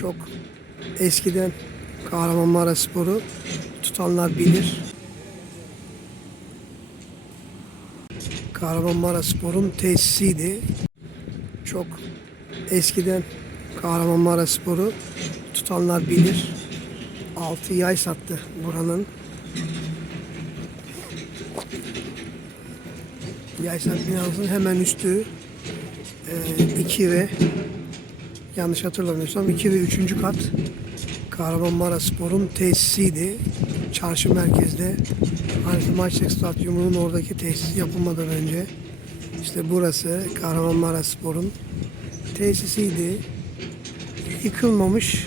Çok eskiden Kahramanmaraş Sporu tutanlar bilir. Kahramanmaraş Spor'un tesisiydi. Çok eskiden Kahramanmaraş Sporu tutanlar bilir. Altı yay sattı buranın. Yaysat binasının hemen üstü 2 ve yanlış hatırlamıyorsam 2 ve 3. kat Kahramanmaraş Spor'un tesisiydi. Çarşı merkezde Halit Maçlık Stadyumu'nun oradaki tesis yapılmadan önce işte burası Kahramanmaraş Spor'un tesisiydi. Yıkılmamış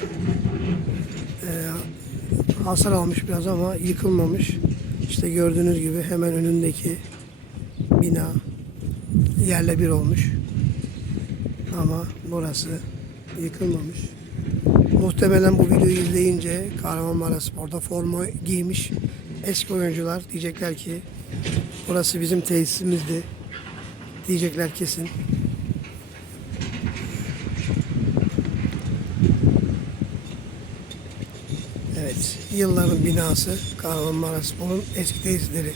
e, hasar almış biraz ama yıkılmamış. İşte gördüğünüz gibi hemen önündeki bina yerle bir olmuş. Ama burası yıkılmamış. Muhtemelen bu videoyu izleyince Kahramanmaraş Spor'da forma giymiş eski oyuncular diyecekler ki burası bizim tesisimizdi diyecekler kesin. Evet, yılların binası Kahramanmaraş Spor'un eski tesisleri.